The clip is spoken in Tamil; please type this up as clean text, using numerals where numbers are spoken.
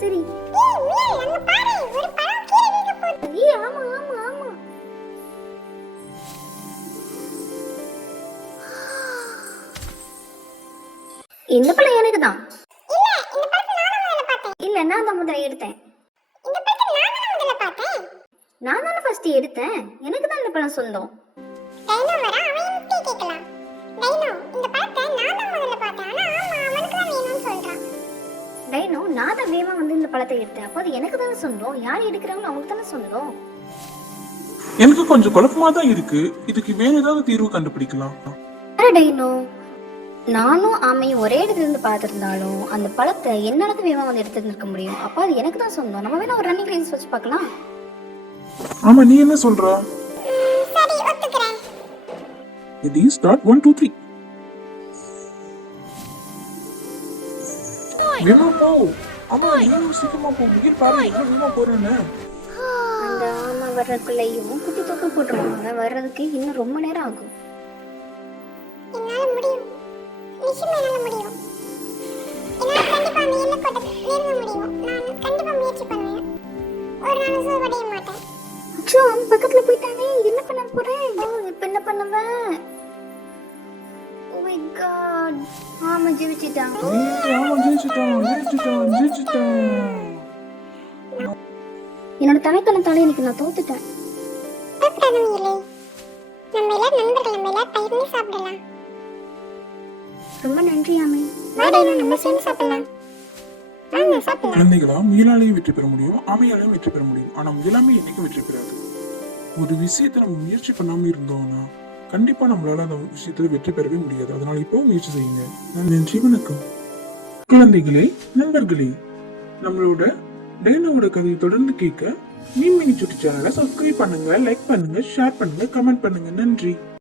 சரி. ஆமா ஆமா ஆமா. இந்த பழம் எனக்கு தான். இல்ல நான் தான் முதல்ல எடுத்தேன். நான் தானே ஃபர்ஸ்ட் எடுத்தேன். எனக்கு தான் இந்த பழம் சொந்தம். டைனோ நான் தான் வேகமா வந்து இந்த பழத்தை எடுத்தேன். அப்போ அது எனக்கு தானே சொந்தம். யார் எடுக்கிறாங்களோ அவங்களுக்கு தானே சொந்தம். எனக்கு கொஞ்சம் குழப்பமா தான் இருக்கு. இதுக்கு வேற ஏதாவது தீர்வு கண்டுபிடிக்கலாம். டைனோ நானும் ஆமையும் ஒரே இடத்துல இருந்து பார்த்துருந்தாலும் அந்த பழத்தை என்னால தான் வேகமா வந்து எடுத்துருக்க முடியும். அப்போ அது எனக்கு தான் சொந்தம். நம்ம வேணா ஒரு ரன்னிங் ரேஸ் வச்சு பார்க்கலாம். ஆமா, நீ என்ன சொல்ற? இது ஸ்டார்ட் 1 2 3. வேமா போ. ஆமா, நீ சீக்கிரமா போ. இங்க பாரு, நான் வேமா போறேன்னு. அந்த ஆமை வர்றதுக்குள்ளேயும் குட்டி தூக்க போட்டுருவாங்க. வர்றதுக்கு இன்னும் ரொம்ப நேரம் ஆகும். என்னால முடியும். நிச்சயமா என்னால முடியும். என்னால கண்டிப்பா அந்த இலக்கோட்டை நெருங்க முடியும். நான் கண்டிப்பா முயற்சி பண்ணுவேன். ஒரு நாள் சோர்வடைய மாட்டேன். அச்சோ, அவன் பக்கத்துல போயிட்டானே. என்ன பண்ண போறேன்? இப்ப என்ன பண்ணுவேன்? Oh my God. ஆமா ஜெயிச்சிட்டான். ஆமா, ஜெயிச்சிட்டான். என்னோட தலைக்கணத்தால எனக்கு நான் தோத்துட்டேன். பயப்படாதீங்களே. நம்ம எல்லாரும் நண்பர்கள். நம்ம எல்லாரும் பயிர்ந்து சாப்பிடலாம். ரொம்ப நன்றி ஆமை. நம்ம சேர்ந்து சாப்பிடலாம். வாங்க சாப்பிடலாம். குழந்தைகளா முயலாலையும் வெற்றி பெற முடியும், ஆமையாலையும் வெற்றி பெற முடியும். ஆனா முயலாமே என்னைக்கும் வெற்றி பெறாது. ஒரு விஷயத்தை நம்ம முயற்சி பண்ணாம இருந்தோம்னா கண்டிப்பா நம்மளால அந்த விஷயத்துல வெற்றி பெறவே முடியாது. அதனால இப்போ முயற்சி செய்யுங்க. நன்றி, வணக்கம். குழந்தைகளே, நண்பர்களே, நம்மளோட டைனோவோட கதையை தொடர்ந்து கேட்க மீன் மினி சுட்டி சேனலை சப்ஸ்கிரைப் பண்ணுங்க, லைக் பண்ணுங்க, ஷேர் பண்ணுங்க, கமெண்ட் பண்ணுங்க. நன்றி.